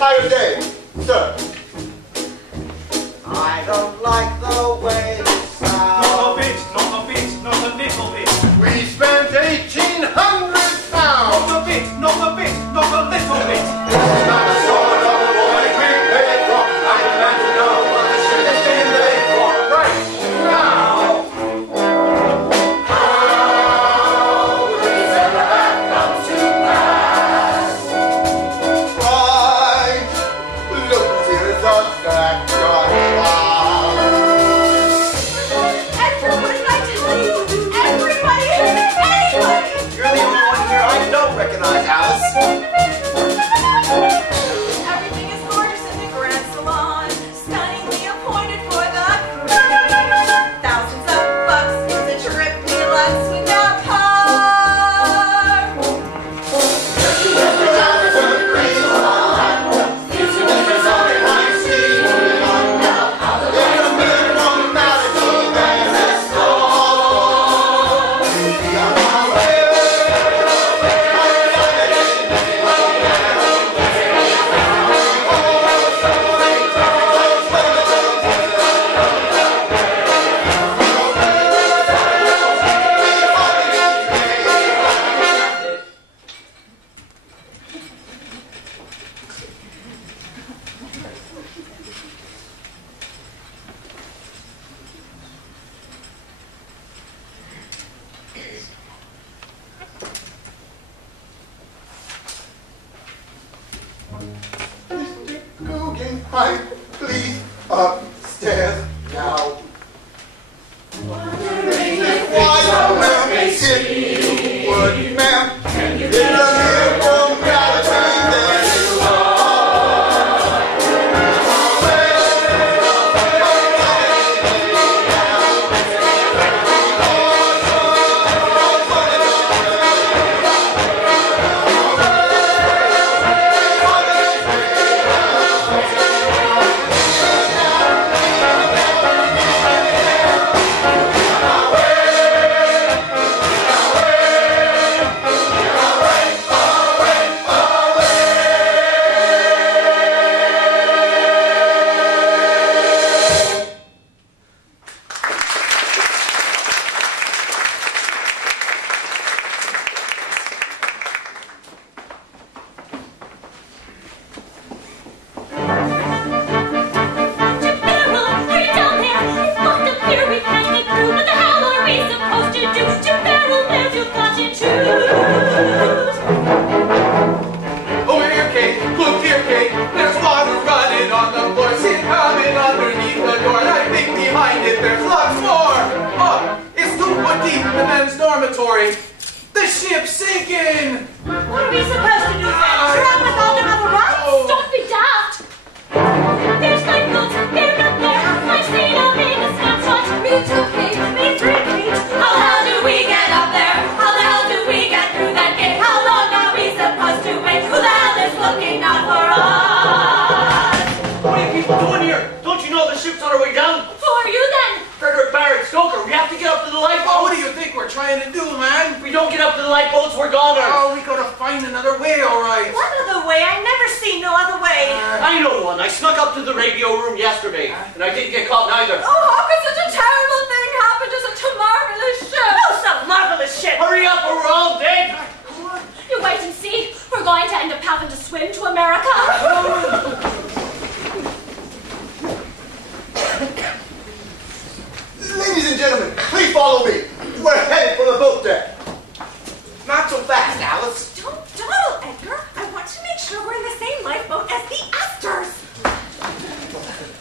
entire day, sir. I don't like the way this sounds. Not a bit, not a bit, not a little bit. We spent 1,800 pounds. Not a bit, not a bit, not a little bit. Not a sort of a boy we paid for. I demand to know what the ship has been paid for right now. How did that come to pass? Right, look at the results that got Everybody, I tell you, everybody, anybody. You're the only one here I don't recognize, Alice. Everything is gorgeous in the grand salon, stunningly appointed for the queen. Thousands of bucks, it's a trip deluxe without harm. Mr. Guggenheim, please upstairs now. Why on earth if you would, ma'am? It's a miracle gravity there you The ship's sinking! What are we supposed to do then? Drown with all the other rats? Don't be daft! There's lifeboats, they're not there. I've seen a Venus snapshot. Me too, Kate. Me three, Kate. How the hell do we get up there? How the hell do we get through that gate? How long are we supposed to wait? Who the hell is looking out for us? What are you people doing here? Don't you know the ship's on our way down? Who are you then? Frederick Barrett Stoker, we have to get up to the lifeboat. Oh, what do you think we're trying to do, man? If we don't get up to the lifeboats, we're goners. Oh, we gotta find another way, all right. What other way? I never seen no other way. I know one. I snuck up to the radio room yesterday, and I didn't get caught neither. Oh, how could such a terrible thing happen to such a marvelous ship? Oh, some marvelous ship. Hurry up or we're all dead. Come on. You wait and see. We're going to end up having to swim to America. Ladies and gentlemen, please follow me. We're headed for the boat deck. Not so fast, Alice. Don't dawdle, Edgar. I want to make sure we're in the same lifeboat as the Astors.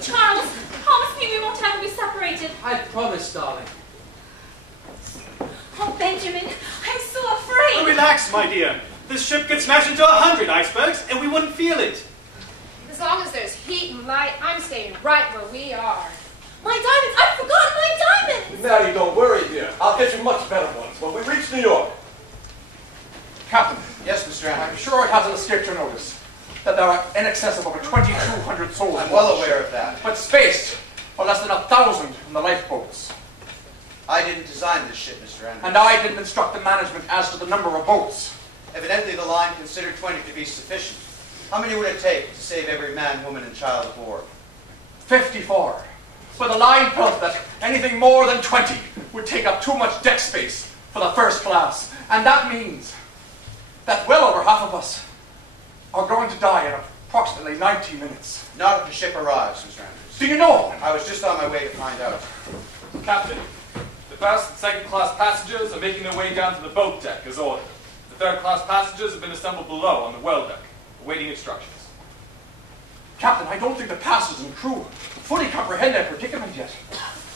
Charles, promise me we won't have to be separated. I promise, darling. Oh, Benjamin, I'm so afraid. Relax, my dear. This ship could smash into 100 icebergs, and we wouldn't feel it. As long as there's heat and light, I'm staying right where we are. My diamonds! I forgot my diamonds! Now you don't worry, dear. I'll get you much better ones when we reach New York. Captain, Yes, Mr. Anderson. I'm sure it hasn't escaped your notice that there are in excess of over 2,200 souls. I'm well aware of that. But spaced for less than 1,000 in the lifeboats. I didn't design this ship, Mr. Anderson. And I didn't instruct the management as to the number of boats. Evidently, the line considered 20 to be sufficient. How many would it take to save every man, woman, and child aboard? 54. But the line felt that anything more than 20 would take up too much deck space for the first class. And that means that well over half of us are going to die in approximately 90 minutes. Not if the ship arrives, Mr. Andrews. Do you know? I was just on my way to find out. Captain, the first and second class passengers are making their way down to the boat deck as ordered. The third class passengers have been assembled below on the well deck, awaiting instructions. Captain, I don't think the passengers and crew fully comprehend their predicament yet.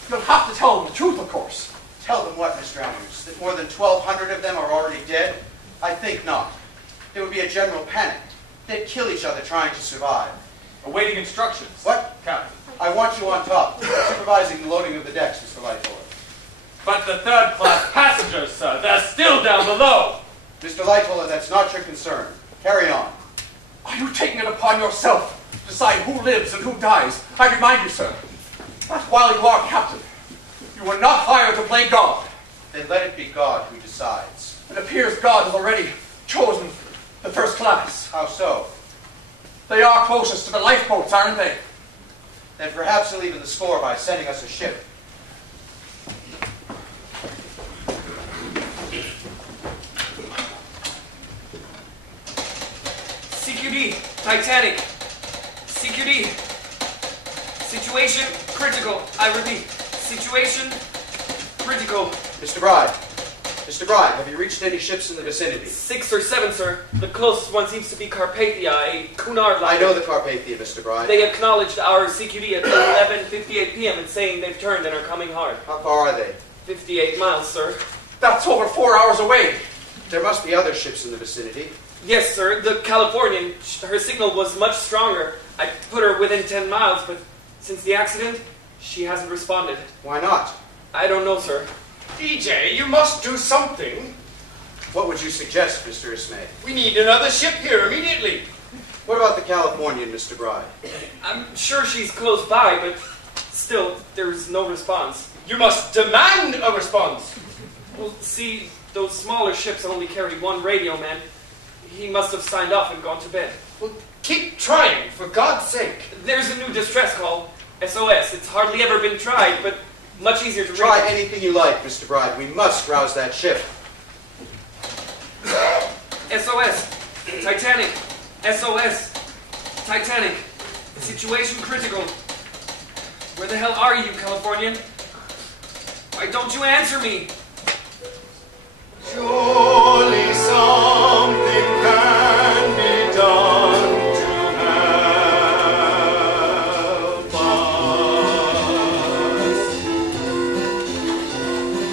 You'll have to tell them the truth, of course. Tell them what, Mr. Andrews? That more than 1,200 of them are already dead? I think not. There would be a general panic. They'd kill each other trying to survive. Awaiting instructions. What? Captain. I want you on top, supervising the loading of the decks, Mr. Lightoller. But the third class passengers, sir, they're still down below. Mr. Lightoller, that's not your concern. Carry on. Are you taking it upon yourself to decide who lives and who dies? I remind you, sir, that while you are captain, you were not hired to play God. Then let it be God who decides. It appears God has already chosen the first class. How so? They are closest to the lifeboats, aren't they? Then perhaps he'll even the score by sending us a ship. CQD, Titanic. CQD. Situation critical. I repeat, situation critical. Mr. Bride. Mr. Bride, have you reached any ships in the vicinity? 6 or 7, sir. The closest one seems to be Carpathia, a Cunard liner. I know the Carpathia, Mr. Bride. They acknowledged our CQD at 11:58 p.m. and saying they've turned and are coming hard. How far are they? 58 miles, sir. That's over 4 hours away. There must be other ships in the vicinity. Yes, sir. The Californian, her signal was much stronger. I put her within 10 miles, but since the accident, she hasn't responded. Why not? I don't know, sir. DJ, you must do something. What would you suggest, Mr. Ismay? We need another ship here immediately. What about the Californian, Mr. Bride? I'm sure she's close by, but still, there's no response. You must demand a response. Well, see, those smaller ships only carry one radio man. He must have signed off and gone to bed. Well, keep trying, for God's sake. There's a new distress call, SOS. It's hardly ever been tried, but much easier to Try read. anything you like, Mr. Bride. We must rouse that ship. SOS. Titanic. SOS. Titanic. Situation critical. Where the hell are you, Californian? Why don't you answer me? Surely something can be done to help us.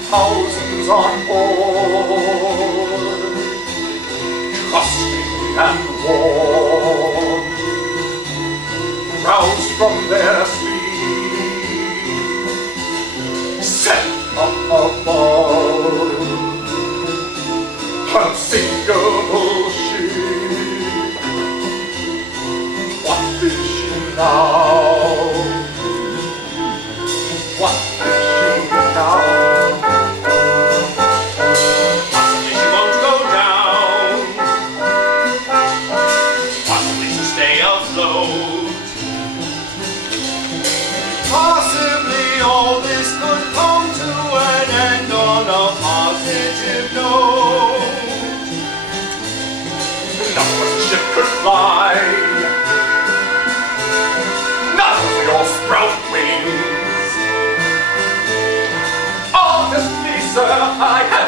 Thousands on board, trusting and warm, roused from their sleep, set up above. Unsinkable ship. What is she now? What is she now? Possibly she won't go down. Possibly she'll stay afloat. Possibly all this could come to an end on a positive note. Not what ship could fly, not with your sprout wings. Honestly, sir, I have